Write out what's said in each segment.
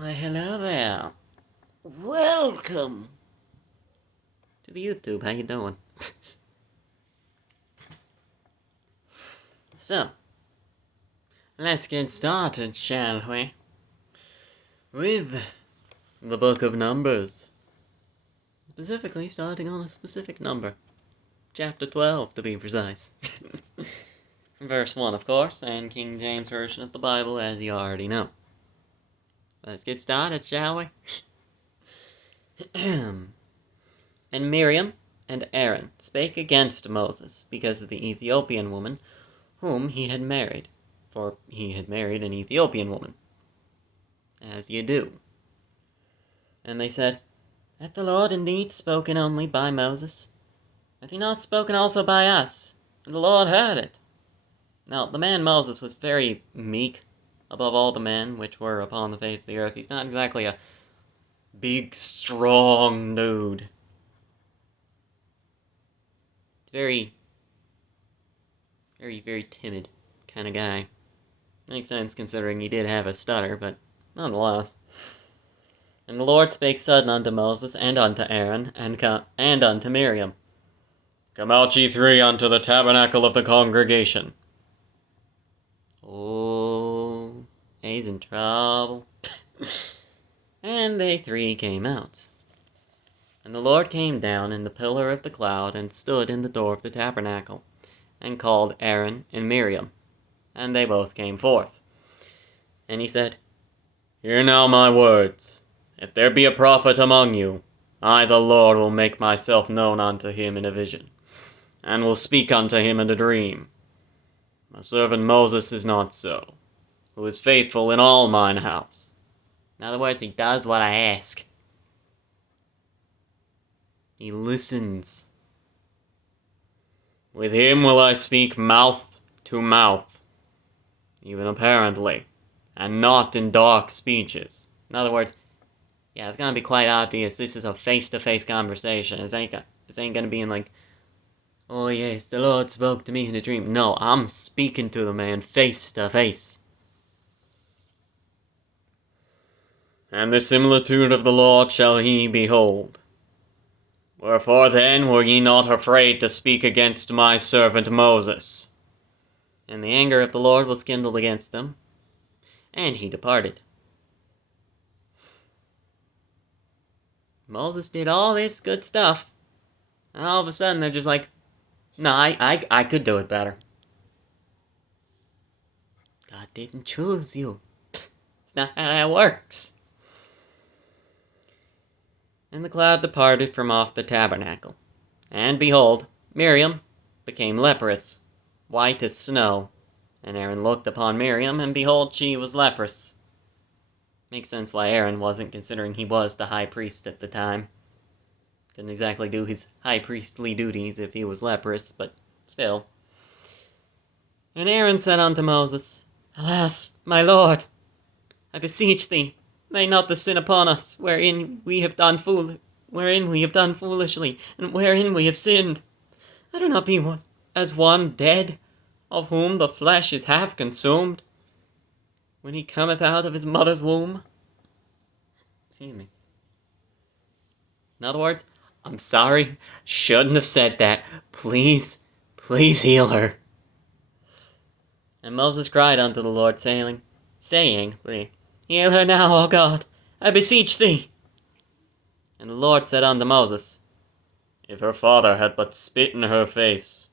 Why, hello there. Welcome to the YouTube. How you doing? So, let's get started, shall we? With the Book of Numbers. Specifically starting on a specific number. Chapter 12, to be precise. Verse 1, of course, and King James Version of the Bible, as you already know. Let's get started, shall we? And Miriam and Aaron spake against Moses because of the Ethiopian woman whom he had married, for he had married an Ethiopian woman, as ye do. And they said, Hath the Lord indeed spoken only by Moses? Hath he not spoken also by us? And the Lord heard it. Now the man Moses was very meek above all the men which were upon the face of the earth. He's not exactly a big, strong dude. Very, very timid kind of guy. Makes sense considering he did have a stutter, but nonetheless. And the Lord spake sudden unto Moses, and unto Aaron, and unto Miriam. Come out ye three unto the tabernacle of the congregation. Oh, he's in trouble. And they three came out. And the Lord came down in the pillar of the cloud, and stood in the door of the tabernacle, and called Aaron and Miriam. And they both came forth. And he said, Hear now my words. If there be a prophet among you, I the Lord will make myself known unto him in a vision, and will speak unto him in a dream. My servant Moses is not so, who is faithful in all mine house. In other words, he does what I ask. He listens. With him will I speak mouth to mouth, even apparently, and not in dark speeches. In other words, yeah, it's gonna be quite obvious this is a face-to-face conversation. This ain't gonna be in like, oh yes, the Lord spoke to me in a dream. No, I'm speaking to the man face-to-face. And the similitude of the Lord shall he behold. Wherefore then were ye not afraid to speak against my servant Moses? And the anger of the Lord was kindled against them, and he departed. Moses did all this good stuff, and all of a sudden they're just like, no, I could do it better. God didn't choose you. It's not how that works. And the cloud departed from off the tabernacle. And behold, Miriam became leprous, white as snow. And Aaron looked upon Miriam, and behold, she was leprous. Makes sense why Aaron wasn't, considering he was the high priest at the time. Couldn't exactly do his high priestly duties if he was leprous, but still. And Aaron said unto Moses, Alas, my Lord, I beseech thee, lay not the sin upon us, wherein we have done foolishly, and wherein we have sinned. Let her not be as one dead, of whom the flesh is half consumed, when he cometh out of his mother's womb. Excuse me. In other words, I'm sorry, shouldn't have said that. Please heal her. And Moses cried unto the Lord, saying, Heal her now, O God, I beseech thee. And the Lord said unto Moses, If her father had but spit in her face,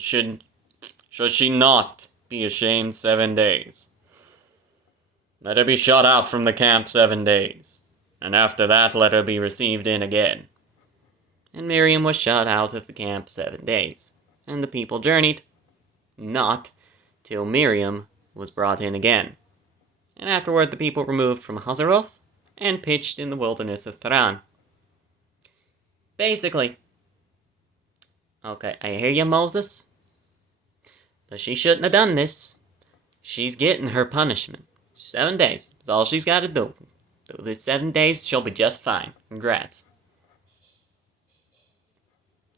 should she not be ashamed 7 days? Let her be shut out from the camp 7 days, and after that let her be received in again. And Miriam was shut out of the camp 7 days, and the people journeyed not till Miriam was brought in again. And afterward the people removed from Hazeroth, and pitched in the wilderness of Paran. Basically, okay, I hear you, Moses, but she shouldn't have done this. She's getting her punishment. 7 days. That's all she's got to do. Do this 7 days, she'll be just fine. Congrats.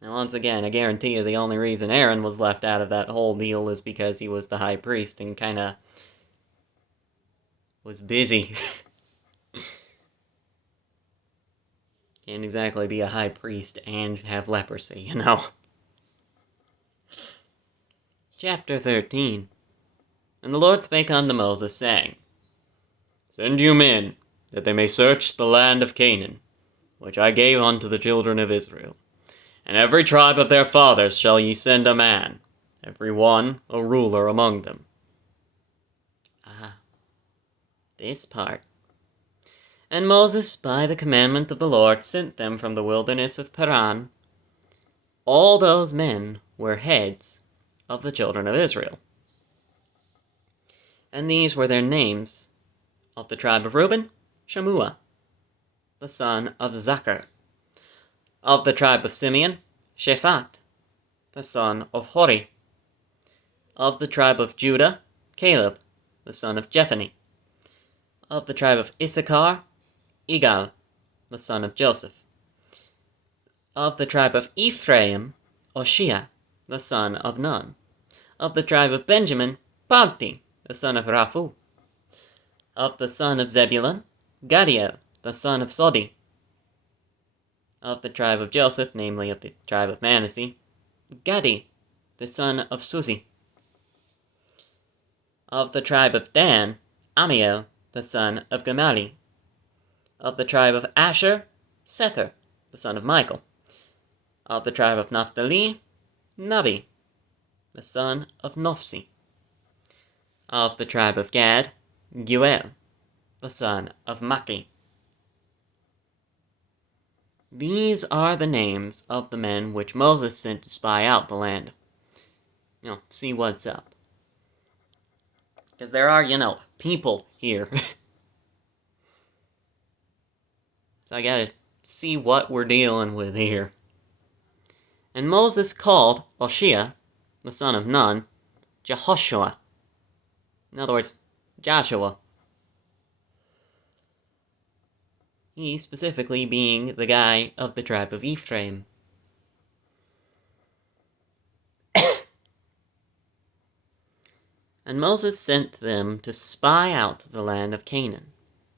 Now once again, I guarantee you the only reason Aaron was left out of that whole deal is because he was the high priest and kinda was busy. Can't exactly be a high priest and have leprosy, you know. Chapter 13. And the Lord spake unto Moses, saying, Send you men, that they may search the land of Canaan, which I gave unto the children of Israel. And every tribe of their fathers shall ye send a man, every one a ruler among them. Ah, this part. And Moses, by the commandment of the Lord, sent them from the wilderness of Paran. All those men were heads of the children of Israel. And these were their names: of the tribe of Reuben, Shammua, the son of Zachar; of the tribe of Simeon, Shaphat, the son of Hori; of the tribe of Judah, Caleb, the son of Jephunneh; of the tribe of Issachar, Igal, the son of Joseph; of the tribe of Ephraim, Oshea, the son of Nun; of the tribe of Benjamin, Palti, the son of Raphu; of the son of Zebulun, Gadiel, the son of Sodi; of the tribe of Joseph, namely of the tribe of Manasseh, Gadi, the son of Susi; of the tribe of Dan, Amiel, the son of Gamali; of the tribe of Asher, Sether, the son of Michael; of the tribe of Naphtali, Nabi, the son of Nophsi; of the tribe of Gad, Guel, the son of Maki. These are the names of the men which Moses sent to spy out the land. See what's up. Because there are, people here. So I gotta see what we're dealing with here. And Moses called Oshea, the son of Nun, Jehoshua. In other words, Joshua. He specifically being the guy of the tribe of Ephraim. And Moses sent them to spy out the land of Canaan,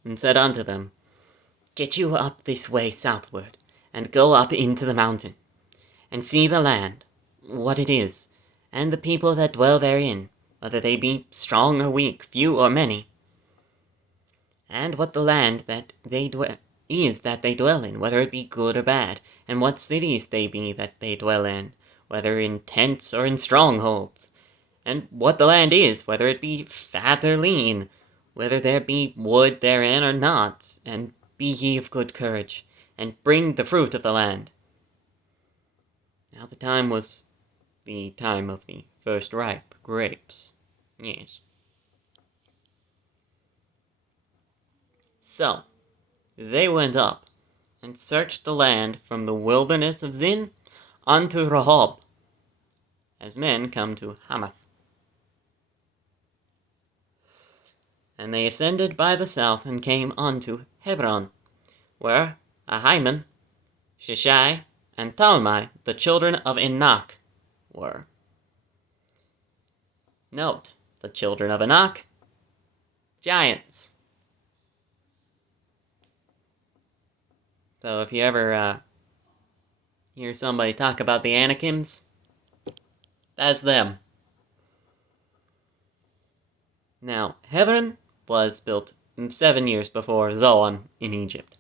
and said unto them, Get you up this way southward, and go up into the mountain, and see the land, what it is, and the people that dwell therein, whether they be strong or weak, few or many, and what the land that they dwell in, whether it be good or bad, and what cities they be that they dwell in, whether in tents or in strongholds, and what the land is, whether it be fat or lean, whether there be wood therein or not, and be ye of good courage, and bring the fruit of the land. Now the time was the time of the first ripe grapes. Yes. So, they went up, and searched the land from the wilderness of Zin unto Rehob, as men come to Hamath. And they ascended by the south, and came unto Hebron, where Ahiman, Shishai, and Talmai, the children of Enoch, were. Note, the children of Enoch, giants. So if you ever hear somebody talk about the Anakims, that's them. Now, Hebron was built 7 years before Zoan in Egypt.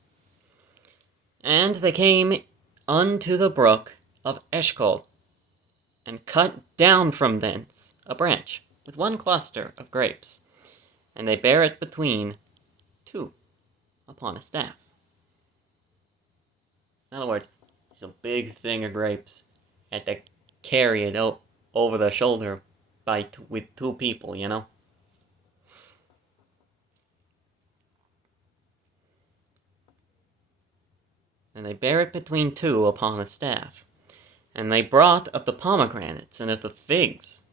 And they came unto the brook of Eshcol, and cut down from thence a branch, with one cluster of grapes, and they bare it between two upon a staff. In other words, it's a big thing of grapes, had to carry it over the shoulder with two people, And they bare it between two upon a staff. And they brought of the pomegranates and of the figs.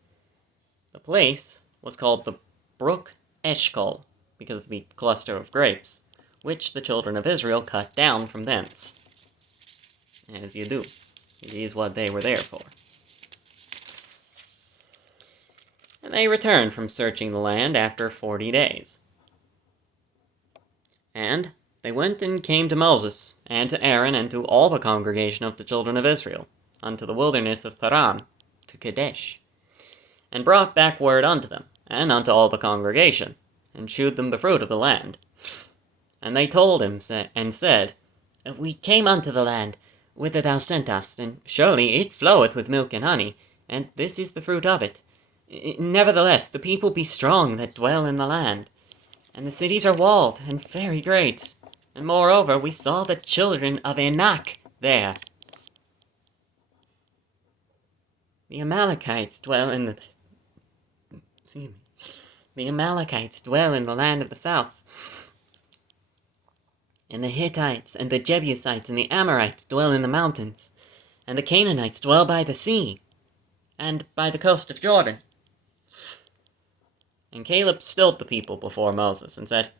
The place was called the brook Eshcol, because of the cluster of grapes, which the children of Israel cut down from thence. As you do. It is what they were there for. And they returned from searching the land after 40 days. And They went and came to Moses, and to Aaron, and to all the congregation of the children of Israel, unto the wilderness of Paran, to Kadesh, and brought back word unto them, and unto all the congregation, and shewed them the fruit of the land. And they told him, and said, We came unto the land whither thou sent us, and surely it floweth with milk and honey, and this is the fruit of it. Nevertheless, the people be strong that dwell in the land, and the cities are walled, and very great. And moreover, we saw the children of Anak there. The Amalekites dwell in the land of the south. And the Hittites, and the Jebusites, and the Amorites dwell in the mountains. And the Canaanites dwell by the sea, and by the coast of Jordan. And Caleb stilled the people before Moses, and said,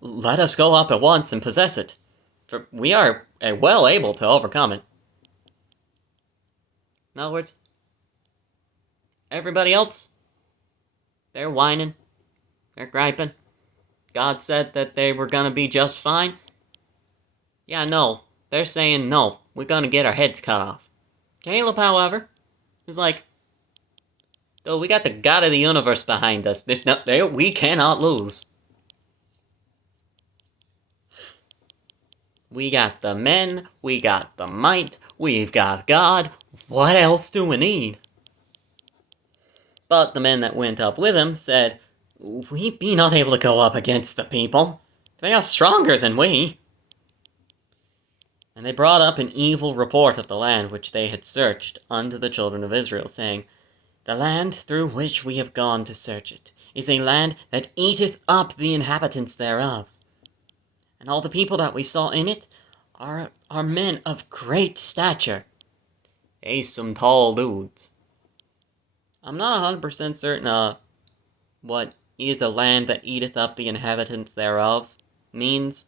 Let us go up at once and possess it, for we are well able to overcome it. In other words, everybody else, they're whining, they're griping. God said that they were going to be just fine. Yeah, no, they're saying no, we're going to get our heads cut off. Caleb, however, is like, though we got the God of the universe behind us, we cannot lose. We got the men, we got the might, we've got God. What else do we need? But the men that went up with him said, We be not able to go up against the people. They are stronger than we. And they brought up an evil report of the land which they had searched unto the children of Israel, saying, The land through which we have gone to search it is a land that eateth up the inhabitants thereof. And all the people that we saw in it are men of great stature. Some tall dudes. I'm not 100% certain what is a land that eateth up the inhabitants thereof means.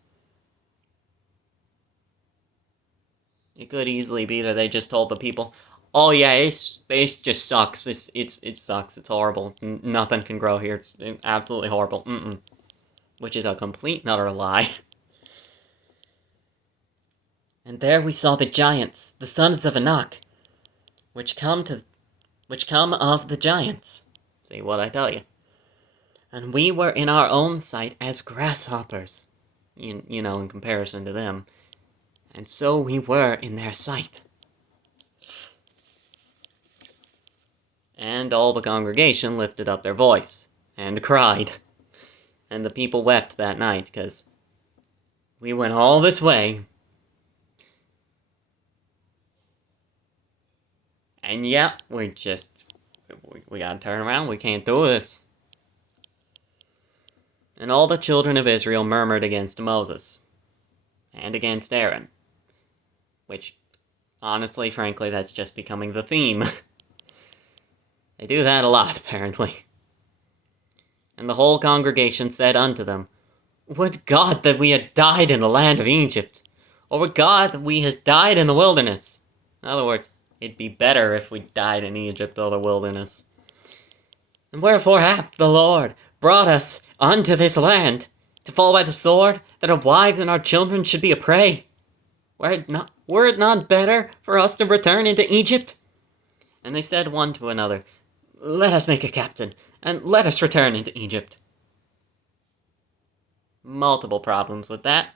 It could easily be that they just told the people, oh yeah, space just sucks. It sucks. It's horrible. Nothing can grow here. It's absolutely horrible. Which is a complete and utter lie. And there we saw the giants, the sons of Anak, which come of the giants. See what I tell you. And we were in our own sight as grasshoppers, in comparison to them. And so we were in their sight. And all the congregation lifted up their voice, and cried. And the people wept that night, because we went all this way. And yeah, we gotta turn around, we can't do this. And all the children of Israel murmured against Moses, and against Aaron. Which, honestly, frankly, that's just becoming the theme. They do that a lot, apparently. And the whole congregation said unto them, Would God that we had died in the land of Egypt, or would God that we had died in the wilderness? In other words, it'd be better if we died in Egypt or the wilderness. And wherefore hath the Lord brought us unto this land, to fall by the sword, that our wives and our children should be a prey? Were it not better for us to return into Egypt? And they said one to another, Let us make a captain, and let us return into Egypt. Multiple problems with that.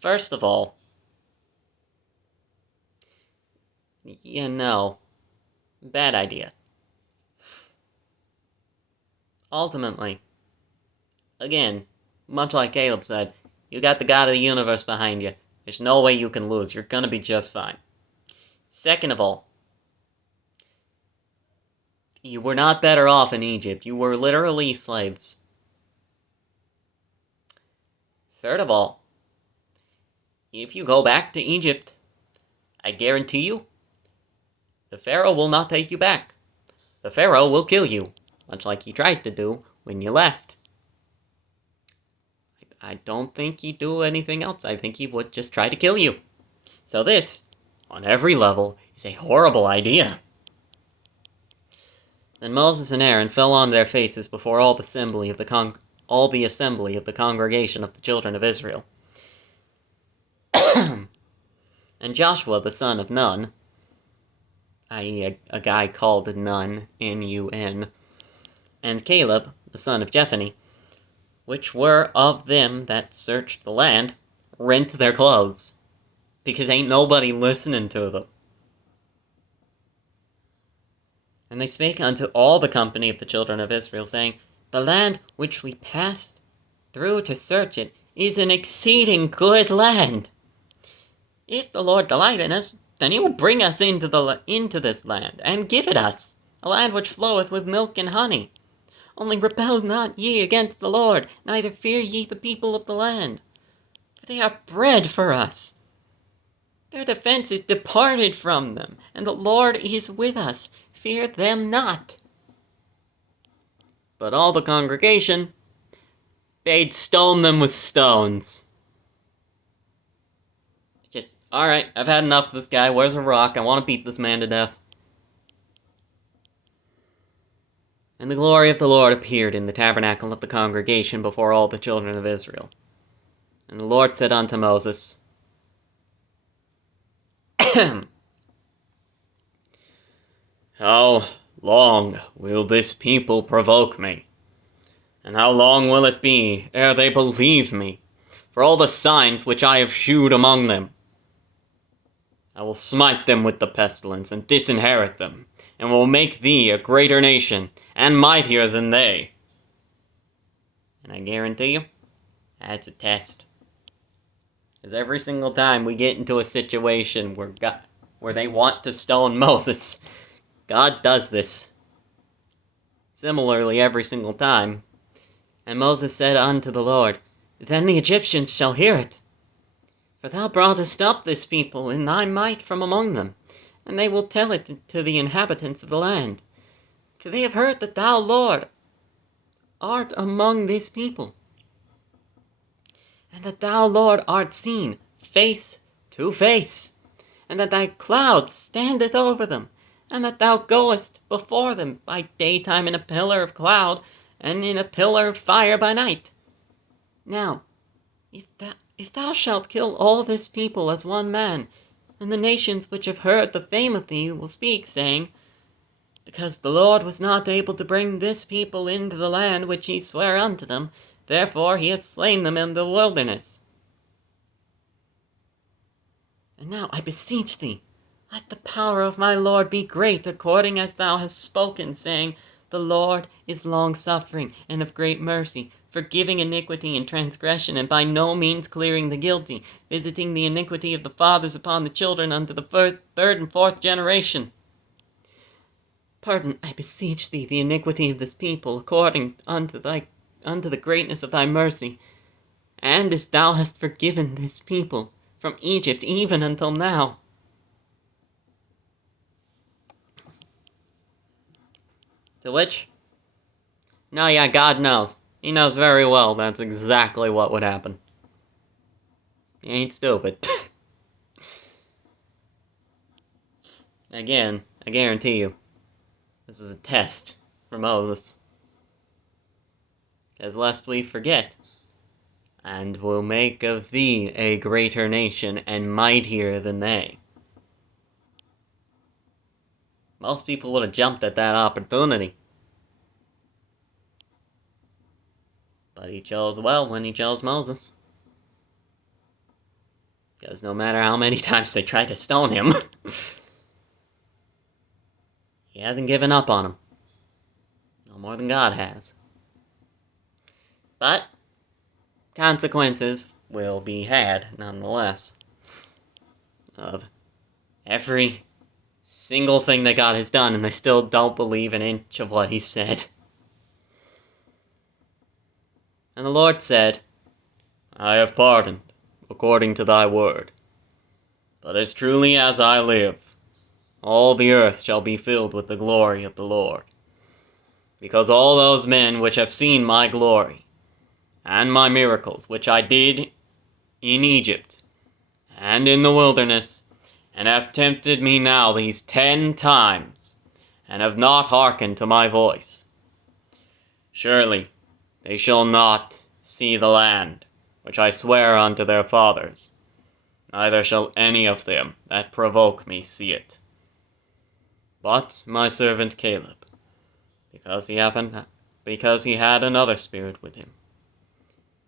First of all, bad idea. Ultimately, again, much like Caleb said, you got the God of the universe behind you. There's no way you can lose. You're gonna be just fine. Second of all, you were not better off in Egypt. You were literally slaves. Third of all, if you go back to Egypt, I guarantee you, the Pharaoh will not take you back. The Pharaoh will kill you, much like he tried to do when you left. I don't think he'd do anything else. I think he would just try to kill you. So this, on every level, is a horrible idea. Then Moses and Aaron fell on their faces before all the assembly of the congregation of the children of Israel. And Joshua the son of Nun, i.e. a guy called Nun, N-U-N, and Caleb the son of Jephunneh, which were of them that searched the land, rent their clothes, because ain't nobody listening to them. And they spake unto all the company of the children of Israel, saying, The land which we passed through to search it is an exceeding good land. If the Lord delight in us, then he will bring us into this land, and give it us, a land which floweth with milk and honey. Only rebel not ye against the Lord, neither fear ye the people of the land. For they are bread for us. Their defense is departed from them, and the Lord is with us. Fear them not. But all the congregation bade stone them with stones. Just, alright, I've had enough of this guy. Where's a rock? I want to beat this man to death. And the glory of the Lord appeared in the tabernacle of the congregation before all the children of Israel. And the Lord said unto Moses, How long will this people provoke me? And how long will it be ere they believe me, for all the signs which I have shewed among them? I will smite them with the pestilence, and disinherit them, and will make thee a greater nation, and mightier than they. And I guarantee you, that's a test. Because every single time we get into a situation where they want to stone Moses, God does this. Similarly, every single time. And Moses said unto the Lord, Then the Egyptians shall hear it. For thou broughtest up this people in thy might from among them, and they will tell it to the inhabitants of the land. For they have heard that thou, Lord, art among this people, and that thou, Lord, art seen face to face, and that thy cloud standeth over them, and that thou goest before them by daytime in a pillar of cloud, and in a pillar of fire by night. Now, if thou shalt kill all this people as one man, then the nations which have heard the fame of thee will speak, saying, Because the Lord was not able to bring this people into the land which he sware unto them, therefore he hath slain them in the wilderness. And now I beseech thee, let the power of my Lord be great, according as thou hast spoken, saying, The Lord is long-suffering and of great mercy, forgiving iniquity and transgression, and by no means clearing the guilty, visiting the iniquity of the fathers upon the children unto the third and fourth generation. Pardon, I beseech thee, the iniquity of this people, according unto the greatness of thy mercy, and as thou hast forgiven this people from Egypt even until now. To which, no, yeah, God knows. He knows very well that's exactly what would happen. He ain't stupid. Again, I guarantee you, this is a test for Moses. Because lest we forget, and will make of thee a greater nation and mightier than they. Most people would have jumped at that opportunity. But he chose well when he chose Moses. Because no matter how many times they tried to stone him, he hasn't given up on them. No more than God has. But consequences will be had, nonetheless, of every single thing that God has done, and they still don't believe an inch of what he said. And the Lord said, I have pardoned, according to thy word. But as truly as I live, all the earth shall be filled with the glory of the Lord. Because all those men which have seen my glory, and my miracles which I did in Egypt, and in the wilderness, and have tempted me now these 10 times, and have not hearkened to my voice. Surely they shall not see the land, which I swear unto their fathers, neither shall any of them that provoke me see it. But my servant Caleb, because he had another spirit with him,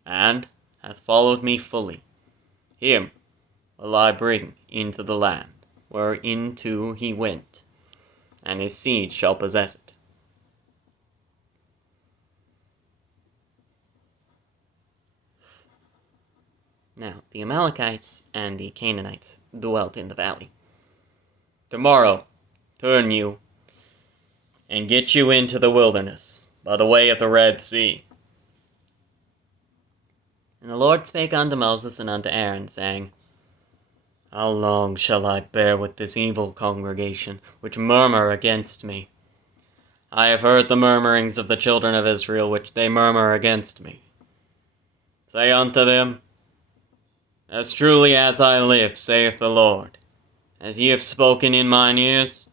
and hath followed me fully, him will I bring into the land whereinto he went, and his seed shall possess it. Now the Amalekites and the Canaanites dwelt in the valley. Tomorrow turn you, and get you into the wilderness, by the way of the Red Sea. And the Lord spake unto Moses and unto Aaron, saying, How long shall I bear with this evil congregation, which murmur against me? I have heard the murmurings of the children of Israel, which they murmur against me. Say unto them, As truly as I live, saith the Lord, as ye have spoken in mine ears,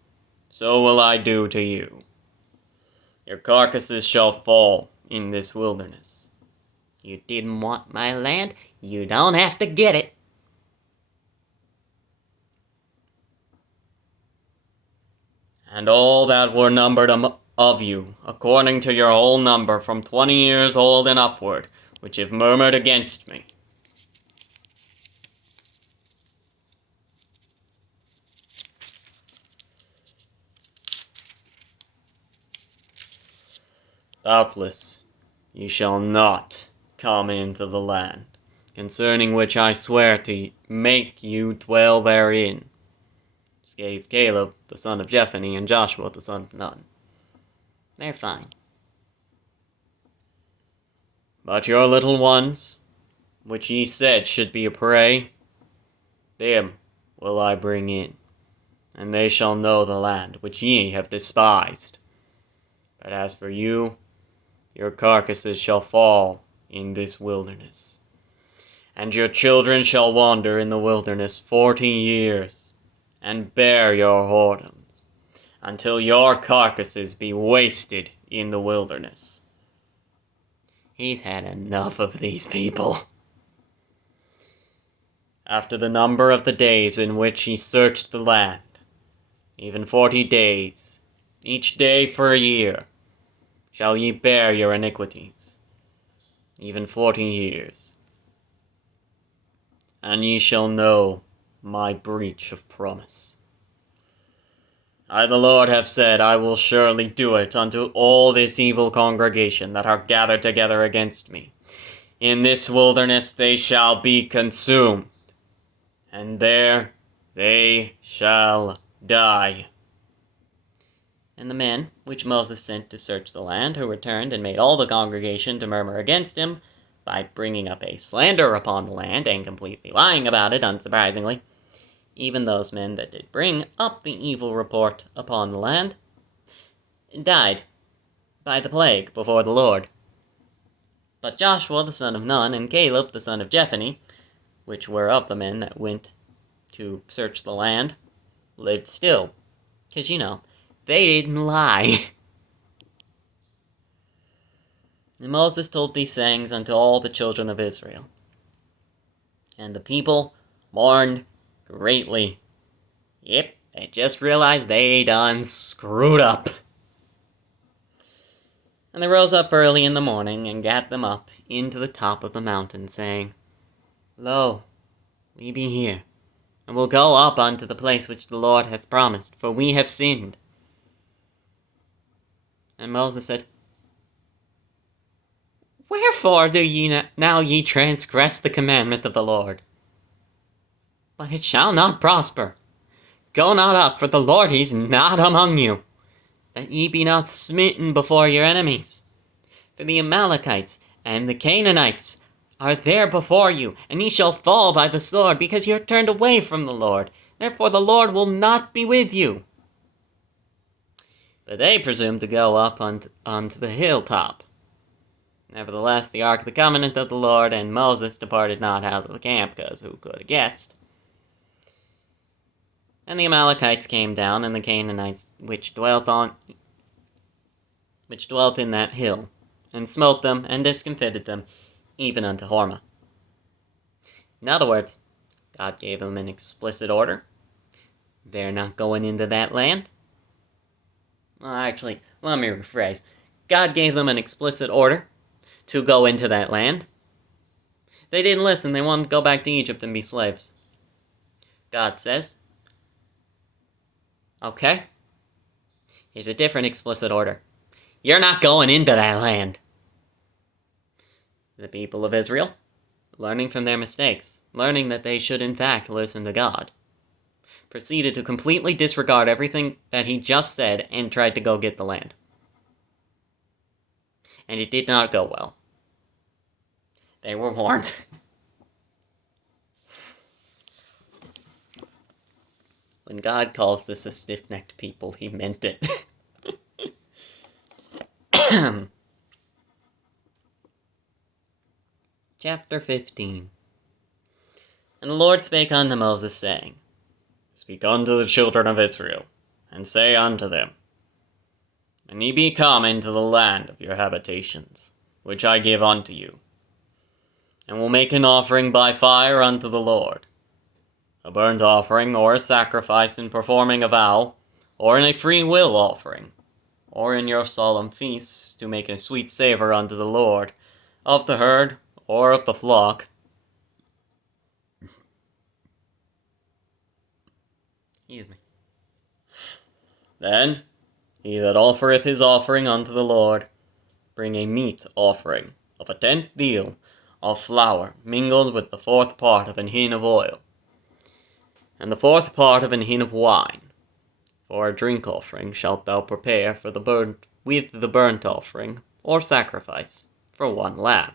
so will I do to you. Your carcasses shall fall in this wilderness. You didn't want my land, you don't have to get it. And all that were numbered of you, according to your whole number, from 20 years old and upward, which have murmured against me, doubtless ye shall not come into the land, concerning which I swear to make you dwell therein, gave Caleb the son of Jephunneh and Joshua the son of Nun. They're fine. But your little ones, which ye said should be a prey, them will I bring in, and they shall know the land which ye have despised. But as for you, your carcasses shall fall in this wilderness, and your children shall wander in the wilderness 40 years, and bear your whoredoms, until your carcasses be wasted in the wilderness. He's had enough of these people. After the number of the days in which he searched the land, even 40 days, each day for a year, shall ye bear your iniquities, even 40 years. And ye shall know my breach of promise. I the Lord have said, I will surely do it unto all this evil congregation that are gathered together against me. In this wilderness they shall be consumed, and there they shall die. And the men which Moses sent to search the land, who returned and made all the congregation to murmur against him, by bringing up a slander upon the land, and completely lying about it, unsurprisingly, even those men that did bring up the evil report upon the land, died by the plague before the Lord. But Joshua the son of Nun, and Caleb the son of Jephunneh, which were of the men that went to search the land, lived still, 'cause they didn't lie. And Moses told these sayings unto all the children of Israel. And the people mourned greatly. Yep, they just realized they done screwed up. And they rose up early in the morning, and gat them up into the top of the mountain, saying, Lo, we be here, and will go up unto the place which the Lord hath promised, for we have sinned. And Moses said, Wherefore do ye transgress the commandment of the Lord? But it shall not prosper. Go not up, for the Lord is not among you, that ye be not smitten before your enemies. For the Amalekites and the Canaanites are there before you, and ye shall fall by the sword, because ye are turned away from the Lord. Therefore the Lord will not be with you. But they presumed to go up unto the hilltop. Nevertheless, the ark of the covenant of the Lord and Moses departed not out of the camp, because who could have guessed? And the Amalekites came down, and the Canaanites which dwelt in that hill, and smote them, and discomfited them, even unto Hormah. In other words, God gave them an explicit order. They're not going into that land. Well, actually, let me rephrase. God gave them an explicit order to go into that land. They didn't listen. They wanted to go back to Egypt and be slaves. God says, okay, here's a different explicit order. You're not going into that land. The people of Israel, learning from their mistakes, learning that they should in fact listen to God, proceeded to completely disregard everything that he just said and tried to go get the land. And it did not go well. They were warned. When God calls this a stiff-necked people, he meant it. Chapter 15. And the Lord spake unto Moses, saying, Speak unto the children of Israel, and say unto them, When ye be come into the land of your habitations, which I give unto you, and will make an offering by fire unto the Lord, a burnt offering, or a sacrifice in performing a vow, or in a free will offering, or in your solemn feasts, to make a sweet savour unto the Lord, of the herd, or of the flock. Excuse me. Then he that offereth his offering unto the Lord, bring a meat offering of a 10th deal of flour mingled with the 4th part of an hin of oil, and the 4th part of an hin of wine. For a drink offering shalt thou prepare for the burnt offering, or sacrifice, for 1 lamb.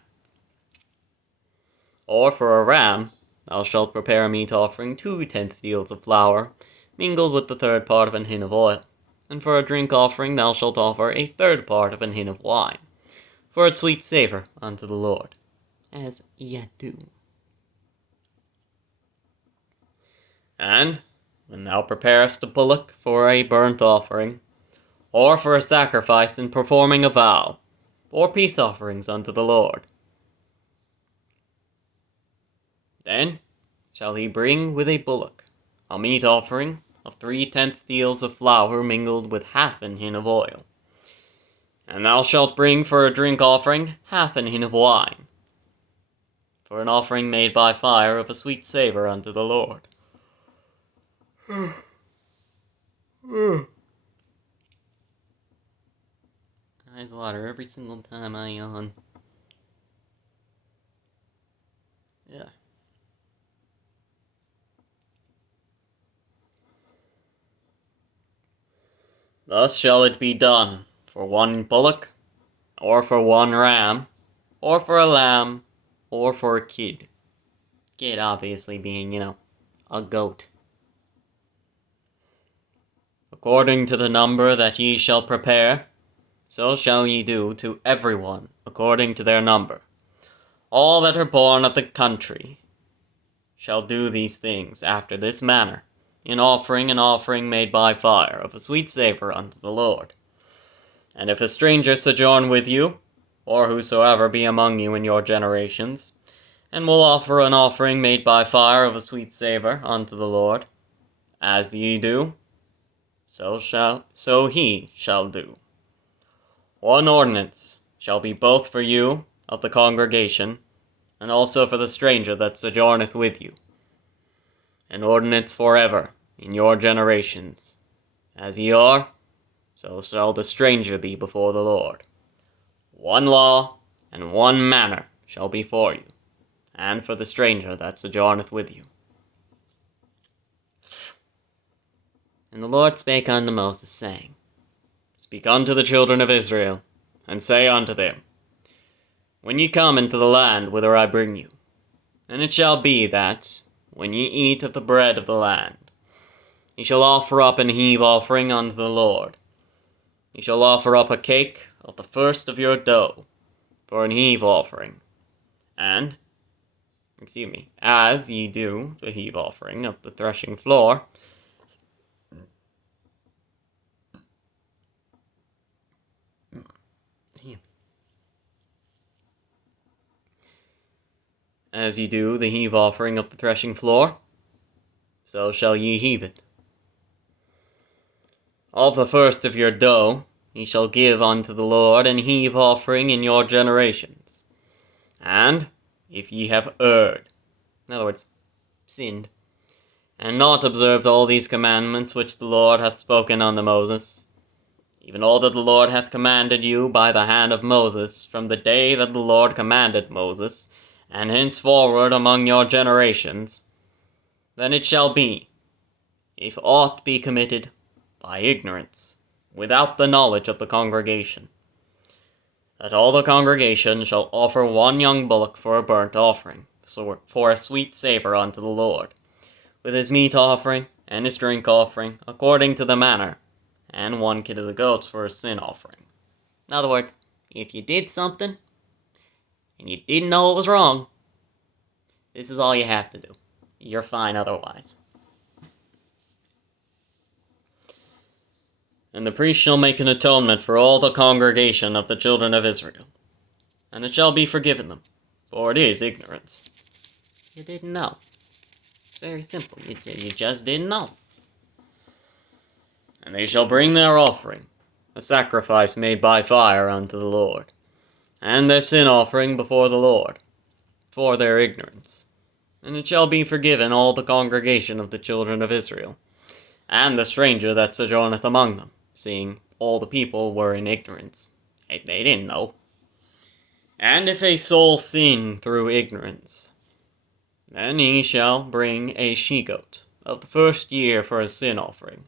Or for a ram thou shalt prepare a meat offering 2 10th deals of flour, mingled with the 3rd part of an hin of oil. And for a drink offering thou shalt offer a 3rd part of an hin of wine, for its sweet savour unto the Lord, as ye do. And when thou preparest a bullock for a burnt offering, or for a sacrifice in performing a vow, or peace offerings unto the Lord, then shall he bring with a bullock a meat offering of 3 10th deals of flour mingled with half an hin of oil. And thou shalt bring for a drink offering half an hin of wine, for an offering made by fire of a sweet savour unto the Lord. Eyes water every single time I yawn. Yeah. Thus shall it be done for 1 bullock, or for 1 ram, or for a lamb, or for a kid. Kid obviously being, a goat. According to the number that ye shall prepare, so shall ye do to every one according to their number. All that are born of the country shall do these things after this manner, in offering an offering made by fire of a sweet savour unto the Lord. And if a stranger sojourn with you, or whosoever be among you in your generations, and will offer an offering made by fire of a sweet savour unto the Lord, as ye do, so he shall do. 1 ordinance shall be both for you of the congregation, and also for the stranger that sojourneth with you. An ordinance forever in your generations. As ye are, so shall the stranger be before the Lord. 1 law and 1 manner shall be for you, and for the stranger that sojourneth with you. And the Lord spake unto Moses, saying, Speak unto the children of Israel, and say unto them, When ye come into the land whither I bring you, and it shall be that, when ye eat of the bread of the land, ye shall offer up an heave offering unto the Lord. Ye shall offer up a cake of the first of your dough, for an heave offering, and, as ye do the heave offering of the threshing floor, so shall ye heave it. Of the first of your dough ye shall give unto the Lord an heave offering in your generations. And if ye have erred, in other words, sinned, and not observed all these commandments which the Lord hath spoken unto Moses, even all that the Lord hath commanded you by the hand of Moses, from the day that the Lord commanded Moses, and henceforward among your generations, then it shall be, if aught be committed by ignorance, without the knowledge of the congregation, that all the congregation shall offer one young bullock for a burnt offering, for a sweet savour unto the Lord, with his meat offering and his drink offering, according to the manner, and 1 kid of the goats for a sin offering. In other words, if you did something, and you didn't know it was wrong, this is all you have to do. You're fine otherwise. And the priest shall make an atonement for all the congregation of the children of Israel, and it shall be forgiven them, for it is ignorance. You didn't know. It's very simple. You just didn't know. And they shall bring their offering, a sacrifice made by fire unto the Lord, and their sin offering before the Lord, for their ignorance. And it shall be forgiven all the congregation of the children of Israel, and the stranger that sojourneth among them, seeing all the people were in ignorance. They didn't know. And if a soul sin through ignorance, then he shall bring a she-goat of the first year for a sin offering.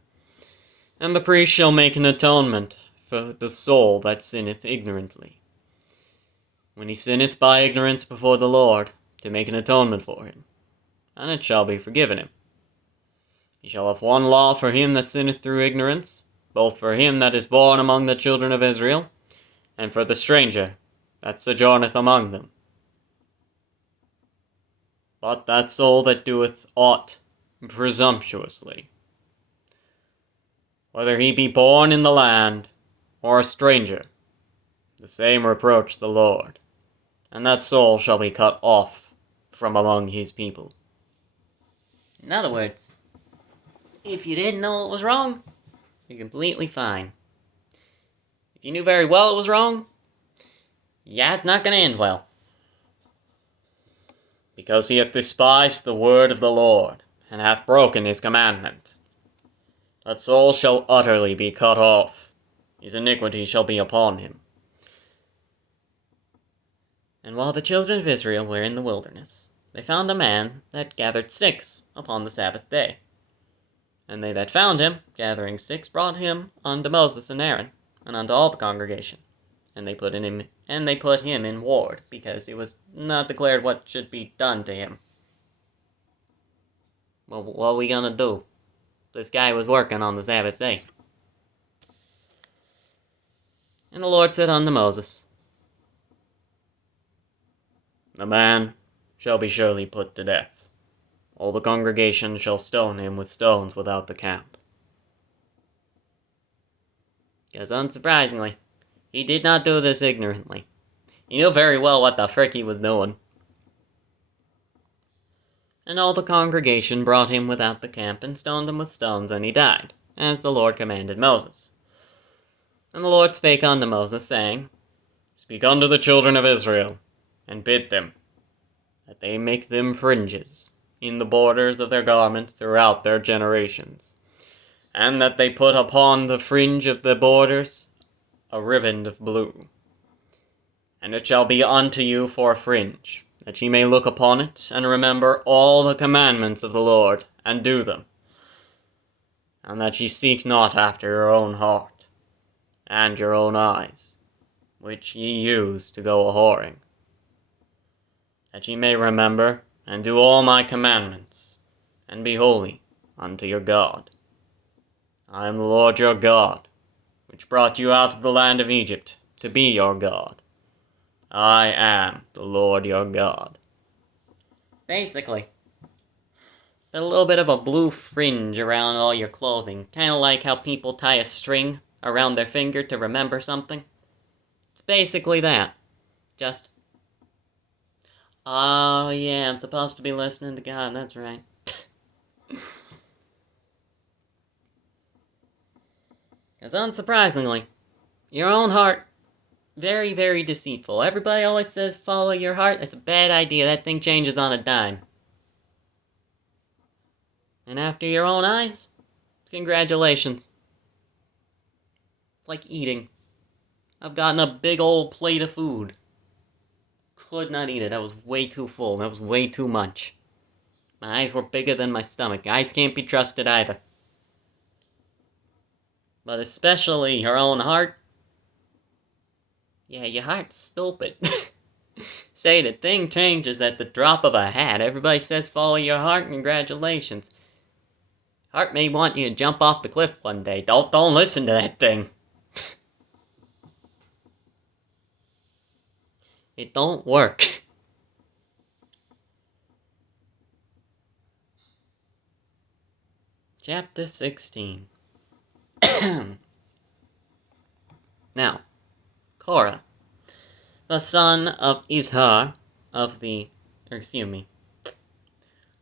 And the priest shall make an atonement for the soul that sinneth ignorantly, when he sinneth by ignorance before the Lord, to make an atonement for him, and it shall be forgiven him. He shall have one law for him that sinneth through ignorance, both for him that is born among the children of Israel, and for the stranger that sojourneth among them. But that soul that doeth aught presumptuously, whether he be born in the land, or a stranger, the same reproach the Lord, and that soul shall be cut off from among his people. In other words, if you didn't know it was wrong, you're completely fine. If you knew very well it was wrong, yeah, it's not going to end well. Because he hath despised the word of the Lord, and hath broken his commandment, that soul shall utterly be cut off, his iniquity shall be upon him. And while the children of Israel were in the wilderness, they found a man that gathered sticks upon the Sabbath day. And they that found him gathering sticks brought him unto Moses and Aaron, and unto all the congregation. And they put him in ward, because it was not declared what should be done to him. Well, what are we gonna do? This guy was working on the Sabbath day. And the Lord said unto Moses, the man shall be surely put to death. All the congregation shall stone him with stones without the camp. Because unsurprisingly, he did not do this ignorantly. He knew very well what the frick he was doing. And all the congregation brought him without the camp, and stoned him with stones, and he died, as the Lord commanded Moses. And the Lord spake unto Moses, saying, Speak unto the children of Israel, and bid them, that they make them fringes in the borders of their garments throughout their generations, and that they put upon the fringe of the borders a riband of blue. And it shall be unto you for a fringe, that ye may look upon it, and remember all the commandments of the Lord, and do them, and that ye seek not after your own heart, and your own eyes, which ye use to go a-whoring, that ye may remember, and do all my commandments, and be holy unto your God. I am the Lord your God, which brought you out of the land of Egypt, to be your God. I am the Lord your God. Basically, a little bit of a blue fringe around all your clothing, kind of like how people tie a string around their finger to remember something. It's basically that. Just, oh yeah, I'm supposed to be listening to God, that's right. Because unsurprisingly, your own heart, very, very deceitful. Everybody always says follow your heart. It's a bad idea. That thing changes on a dime. And after your own eyes, congratulations. It's like eating. I've gotten a big old plate of food. Could not eat it. I was way too full. That was way too much. My eyes were bigger than my stomach. Eyes can't be trusted either. But especially your own heart. Yeah, your heart's stupid. Say the thing changes at the drop of a hat. Everybody says follow your heart. Congratulations. Heart may want you to jump off the cliff one day. Don't listen to that thing. It don't work. Chapter 16. Now, Korah, the son of Izhar,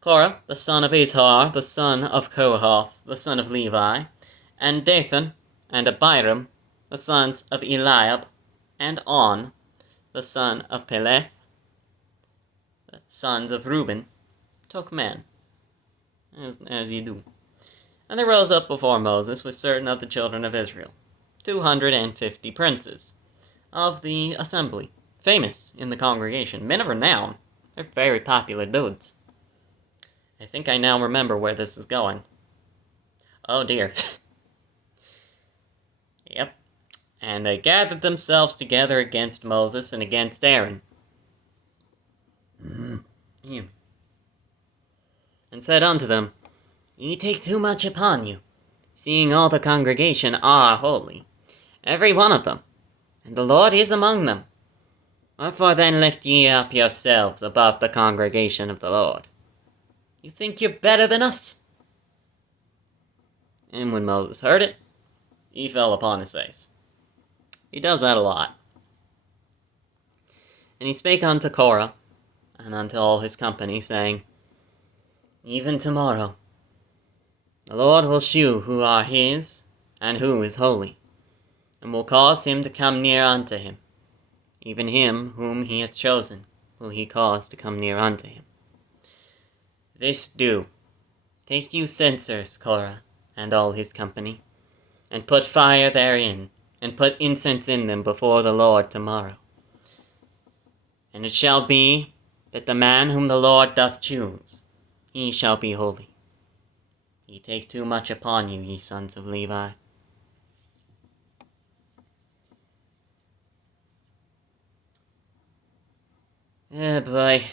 Korah, the son of Izhar, the son of Kohath, the son of Levi, and Dathan, and Abiram, the sons of Eliab, and On, the son of Peleth, the sons of Reuben, took men, as you do. And they rose up before Moses with certain of the children of Israel, 250 princes of the assembly, famous in the congregation, men of renown. They're very popular dudes. I think I now remember where this is going. Oh dear. Yep. And they gathered themselves together against Moses and against Aaron. And said unto them, Ye take too much upon you, seeing all the congregation are holy, every one of them, and the Lord is among them. Wherefore then lift ye up yourselves above the congregation of the Lord. You think you're better than us? And when Moses heard it, he fell upon his face. He does that a lot. And he spake unto Korah, and unto all his company, saying, Even tomorrow the Lord will shew who are his, and who is holy, and will cause him to come near unto him. Even him whom he hath chosen will he cause to come near unto him. This do. Take you censers, Korah, and all his company, and put fire therein, and put incense in them before the Lord tomorrow. And it shall be that the man whom the Lord doth choose, he shall be holy. Ye take too much upon you, ye sons of Levi. Eh, boy.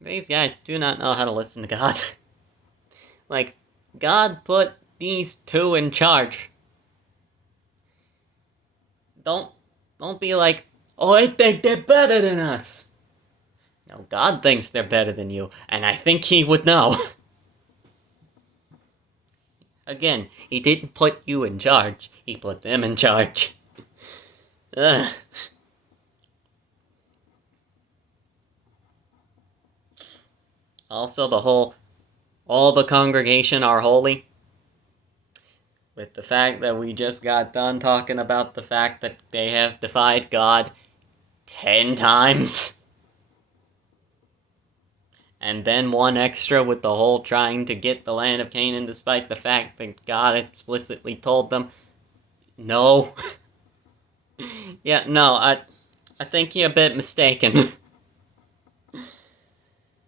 These guys do not know how to listen to God. Like, God put these two in charge. Don't be like, oh, I think they're better than us. No, God thinks they're better than you, and I think he would know. Again, he didn't put you in charge. He put them in charge. Ugh. Also, all the congregation are holy. With the fact that we just got done talking about the fact that they have defied God 10 times. And then one extra with the whole trying to get the land of Canaan despite the fact that God explicitly told them, no. Yeah, no, I think you're a bit mistaken.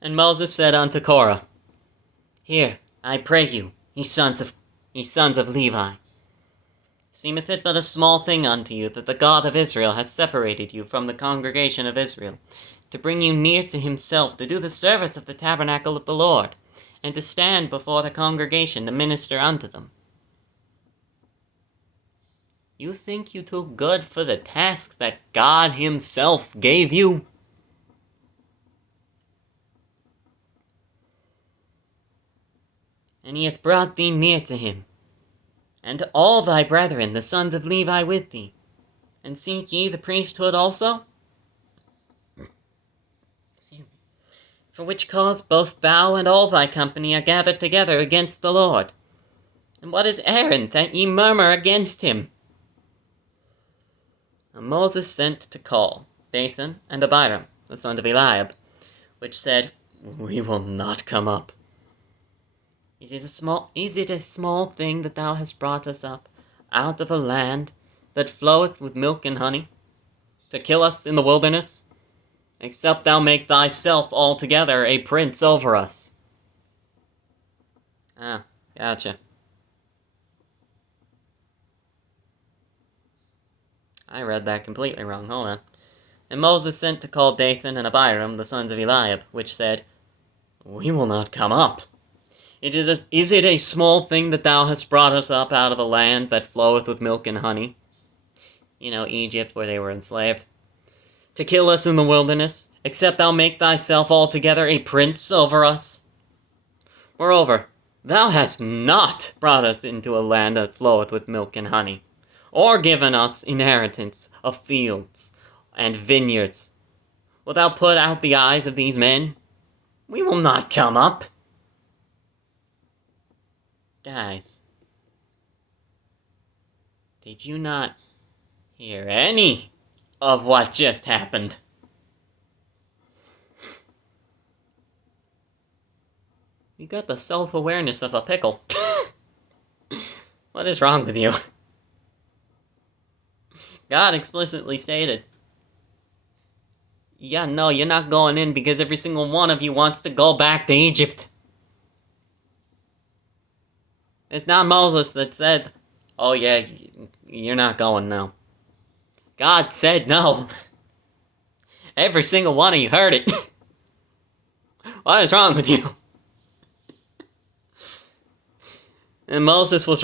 And Moses said unto Korah, Hear, I pray you, ye sons of Levi. Seemeth it but a small thing unto you that the God of Israel has separated you from the congregation of Israel, to bring you near to himself, to do the service of the tabernacle of the Lord, and to stand before the congregation to minister unto them. You think you too good for the task that God himself gave you? And he hath brought thee near to him, and all thy brethren, the sons of Levi, with thee. And seek ye the priesthood also? For which cause both thou and all thy company are gathered together against the Lord. And what is Aaron, that ye murmur against him? And Moses sent to call Dathan and Abiram, the son of Eliab, which said, We will not come up. Is it a small thing that thou hast brought us up out of a land that floweth with milk and honey, to kill us in the wilderness, except thou make thyself altogether a prince over us? Ah, gotcha. I read that completely wrong. Hold on. And Moses sent to call Dathan and Abiram, the sons of Eliab, which said, We will not come up. Is it a small thing that thou hast brought us up out of a land that floweth with milk and honey? Egypt, where they were enslaved. To kill us in the wilderness, except thou make thyself altogether a prince over us? Moreover, thou hast not brought us into a land that floweth with milk and honey, or given us inheritance of fields and vineyards. Wilt thou put out the eyes of these men? We will not come up. Guys, did you not hear any of what just happened? You got the self-awareness of a pickle. What is wrong with you? God explicitly stated, yeah, no, you're not going in because every single one of you wants to go back to Egypt. It's not Moses that said, oh yeah, you're not going now. God said no. Every single one of you heard it. What is wrong with you? And Moses was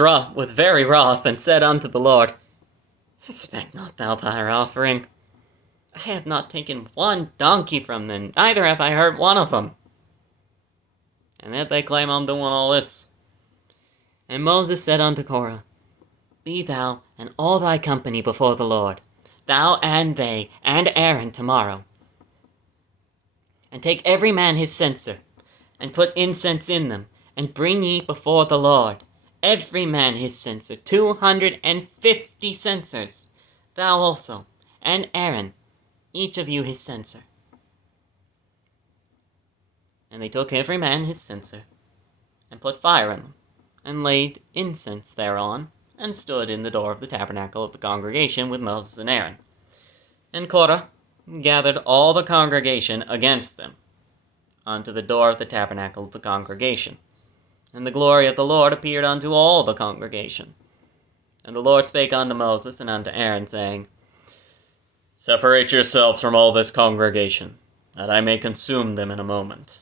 very wroth, and said unto the Lord, Expect not thou thy offering. I have not taken one donkey from them, neither have I hurt one of them. And yet they claim I'm doing all this. And Moses said unto Korah, Be thou and all thy company before the Lord, thou and they and Aaron tomorrow. And take every man his censer, and put incense in them, and bring ye before the Lord, every man his censer, 250 censers, thou also, and Aaron, each of you his censer. And they took every man his censer, and put fire in them, and laid incense thereon, and stood in the door of the tabernacle of the congregation with Moses and Aaron. And Korah gathered all the congregation against them, unto the door of the tabernacle of the congregation. And the glory of the Lord appeared unto all the congregation. And the Lord spake unto Moses and unto Aaron, saying, Separate yourselves from all this congregation, that I may consume them in a moment.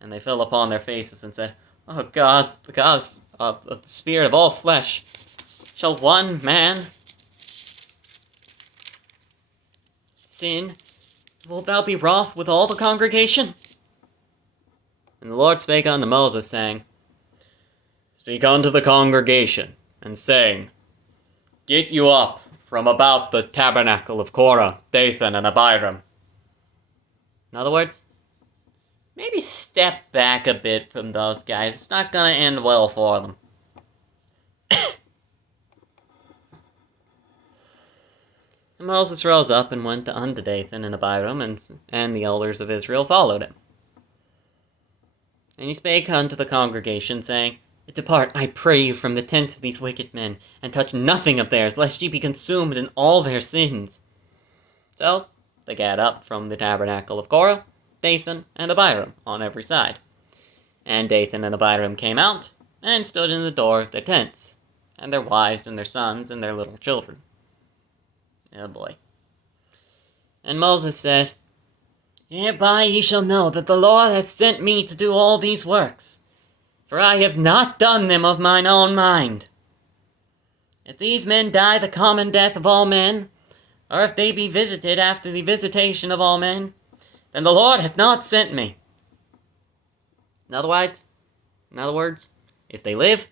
And they fell upon their faces and said, O God, the God of the Spirit of all flesh, shall one man sin? Wilt thou be wroth with all the congregation? And the Lord spake unto Moses, saying, Speak unto the congregation, and saying, Get you up from about the tabernacle of Korah, Dathan, and Abiram. In other words, maybe step back a bit from those guys. It's not going to end well for them. And Moses rose up and went unto Dathan and Abiram, and the elders of Israel followed him. And he spake unto the congregation, saying, Depart, I pray you, from the tents of these wicked men, and touch nothing of theirs, lest ye be consumed in all their sins. So they gat up from the tabernacle of Korah, Dathan, and Abiram on every side. And Dathan and Abiram came out, and stood in the door of their tents, and their wives and their sons and their little children. Oh boy. And Moses said, Hereby ye shall know that the Lord hath sent me to do all these works, for I have not done them of mine own mind. If these men die the common death of all men, or if they be visited after the visitation of all men, then the Lord hath not sent me. In other words, if they live,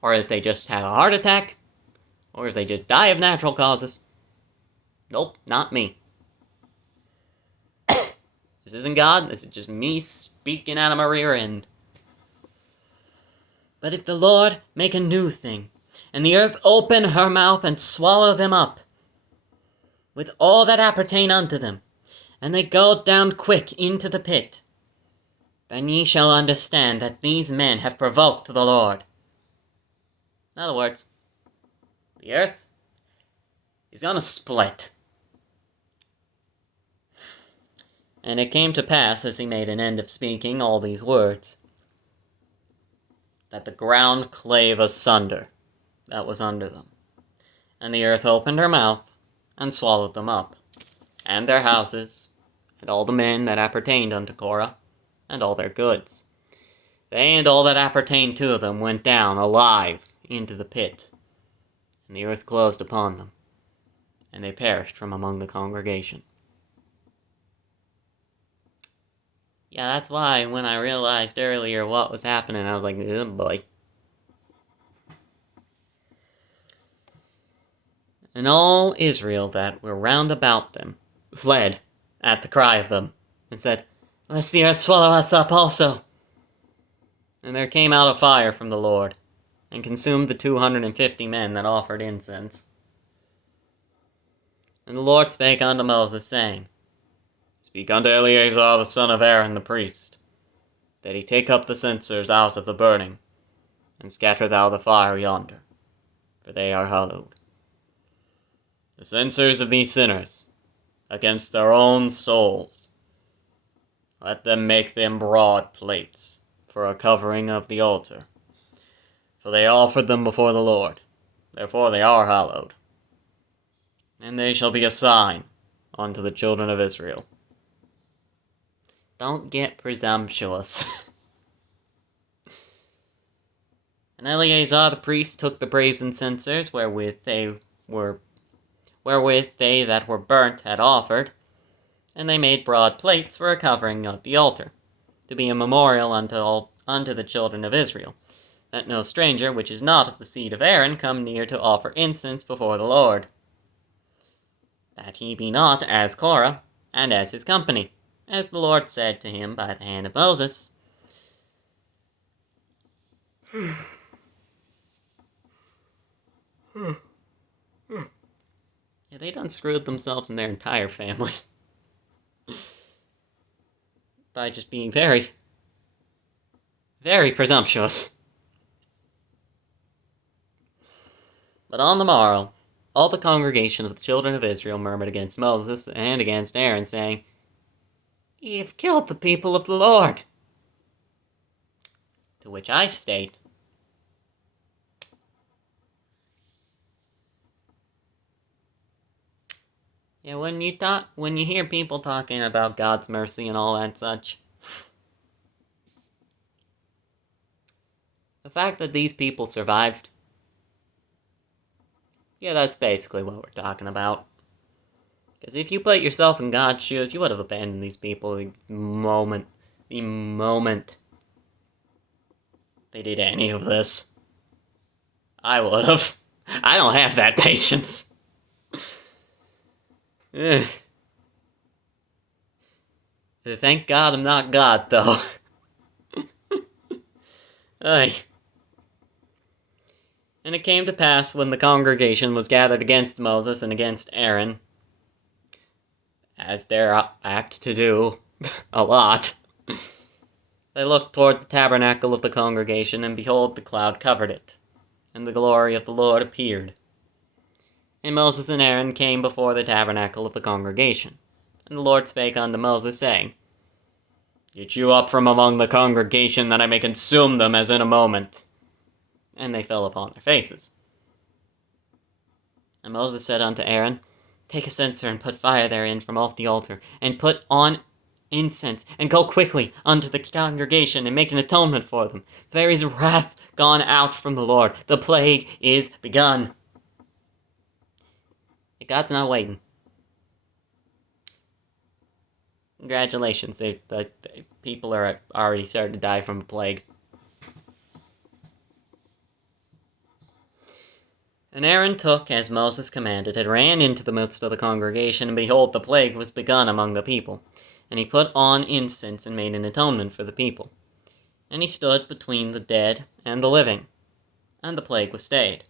or if they just have a heart attack, or if they just die of natural causes, nope, not me. This isn't God, this is just me speaking out of my rear end. But if the Lord make a new thing, and the earth open her mouth and swallow them up, with all that appertain unto them, and they go down quick into the pit, then ye shall understand that these men have provoked the Lord. In other words, the earth is going to split. And it came to pass, as he made an end of speaking all these words, that the ground clave asunder that was under them, and the earth opened her mouth and swallowed them up, and their houses, and all the men that appertained unto Korah, and all their goods. They and all that appertained to them went down alive into the pit, and the earth closed upon them, and they perished from among the congregation. Yeah, that's why when I realized earlier what was happening, I was like, oh boy. And all Israel that were round about them fled at the cry of them, and said, lest the earth swallow us up also. And there came out a fire from the Lord, and consumed the 250 men that offered incense. And the Lord spake unto Moses, saying, Speak unto Eleazar the son of Aaron the priest, that he take up the censers out of the burning, and scatter thou the fire yonder, for they are hallowed. The censers of these sinners, against their own souls, let them make them broad plates, for a covering of the altar. For they offered them before the Lord, therefore they are hallowed. And they shall be a sign unto the children of Israel. Don't get presumptuous. And Eleazar the priest took the brazen censers wherewith they that were burnt had offered, and they made broad plates for a covering of the altar, to be a memorial unto the children of Israel, that no stranger which is not of the seed of Aaron come near to offer incense before the Lord, that he be not as Korah, and as his company, as the Lord said to him by the hand of Moses. Yeah, they done screwed themselves and their entire families by just being very, very presumptuous. But on the morrow, all the congregation of the children of Israel murmured against Moses and against Aaron, saying, Ye have killed the people of the Lord. To which I state, yeah, when you hear people talking about God's mercy and all that such, the fact that these people survived, yeah, that's basically what we're talking about. Because if you put yourself in God's shoes, you would have abandoned these people the moment they did any of this. I would have. I don't have that patience. Thank God I'm not God, though. Aye. And it came to pass, when the congregation was gathered against Moses and against Aaron, as their act to do, a lot, they looked toward the tabernacle of the congregation, and behold, the cloud covered it, and the glory of the Lord appeared. And Moses and Aaron came before the tabernacle of the congregation. And the Lord spake unto Moses, saying, Get you up from among the congregation, that I may consume them as in a moment. And they fell upon their faces. And Moses said unto Aaron, Take a censer, and put fire therein from off the altar, and put on incense, and go quickly unto the congregation, and make an atonement for them. There is wrath gone out from the Lord. The plague is begun. God's not waiting. Congratulations, the people are already starting to die from a plague. And Aaron took, as Moses commanded, and ran into the midst of the congregation, and behold, the plague was begun among the people. And he put on incense and made an atonement for the people. And he stood between the dead and the living, and the plague was stayed.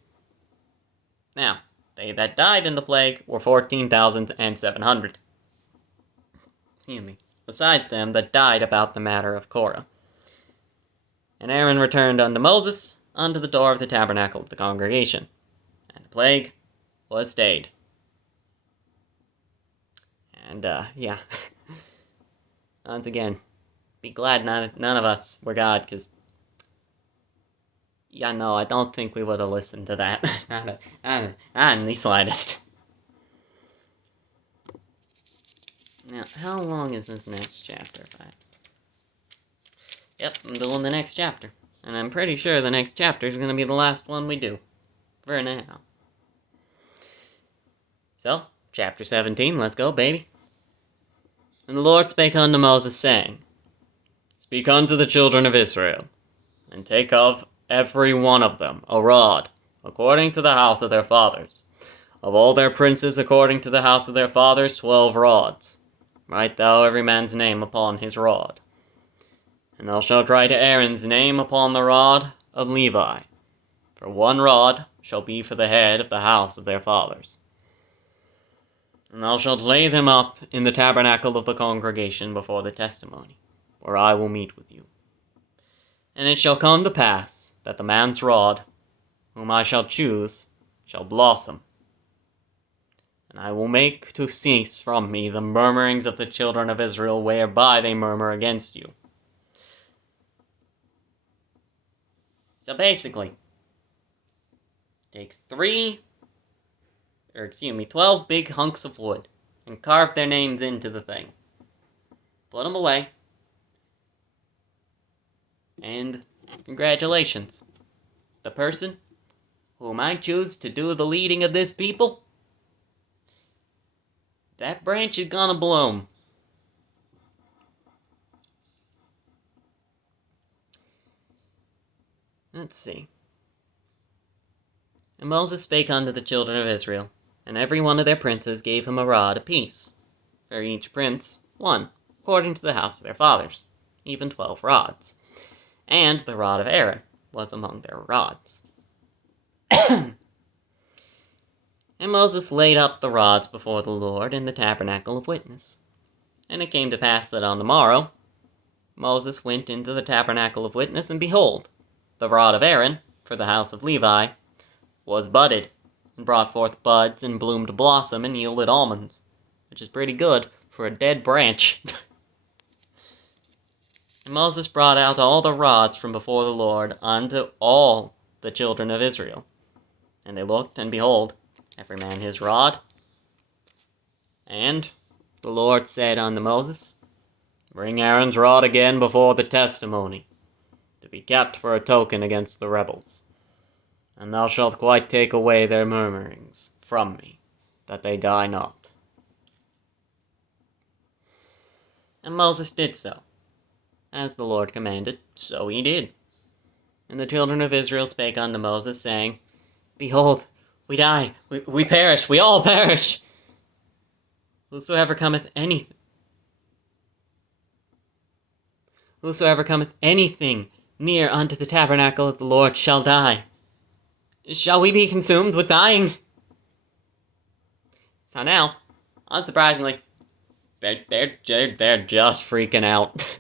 Now, they that died in the plague were 14,700. Excuse me. Besides them that died about the matter of Korah. And Aaron returned unto Moses unto the door of the tabernacle of the congregation, and the plague was stayed. And, yeah. Once again, be glad none of us were God, because, yeah, no, I don't think we would have listened to that. not in the slightest. Now, how long is this next chapter? Yep, I'm doing the next chapter. And I'm pretty sure the next chapter is going to be the last one we do. For now. So, chapter 17, let's go, baby. And the Lord spake unto Moses, saying, Speak unto the children of Israel, and take of every one of them a rod, according to the house of their fathers. Of all their princes according to the house of their fathers 12 rods. Write thou every man's name upon his rod. And thou shalt write Aaron's name upon the rod of Levi. For 1 rod shall be for the head of the house of their fathers. And thou shalt lay them up in the tabernacle of the congregation before the testimony, where I will meet with you. And it shall come to pass that the man's rod, whom I shall choose, shall blossom. And I will make to cease from me the murmurings of the children of Israel, whereby they murmur against you. So basically, take 12 big hunks of wood, and carve their names into the thing. Put them away. And congratulations. The person whom I choose to do the leading of this people, that branch is gonna bloom. Let's see. And Moses spake unto the children of Israel, and every one of their princes gave him a rod apiece, for each prince 1, according to the house of their fathers, even 12 rods. And the rod of Aaron was among their rods. And Moses laid up the rods before the Lord in the tabernacle of witness. And it came to pass that on the morrow Moses went into the tabernacle of witness, and behold, the rod of Aaron, for the house of Levi, was budded, and brought forth buds, and bloomed blossom, and yielded almonds, which is pretty good for a dead branch. And Moses brought out all the rods from before the Lord unto all the children of Israel. And they looked, and behold, every man his rod. And the Lord said unto Moses, Bring Aaron's rod again before the testimony, to be kept for a token against the rebels. And thou shalt quite take away their murmurings from me, that they die not. And Moses did so. As the Lord commanded, so he did. And the children of Israel spake unto Moses, saying, Behold, we die, we perish, we all perish. Whosoever cometh anything near unto the tabernacle of the Lord shall die. Shall we be consumed with dying? So now, unsurprisingly, they're just freaking out.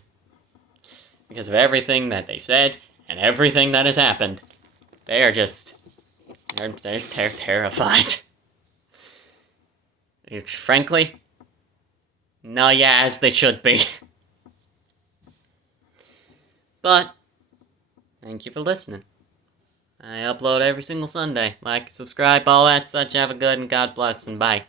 Because of everything that they said, and everything that has happened. They're terrified. Which, frankly, no, yeah, as they should be. But, thank you for listening. I upload every single Sunday. Like, subscribe, all that such. Have a good and God bless, and bye.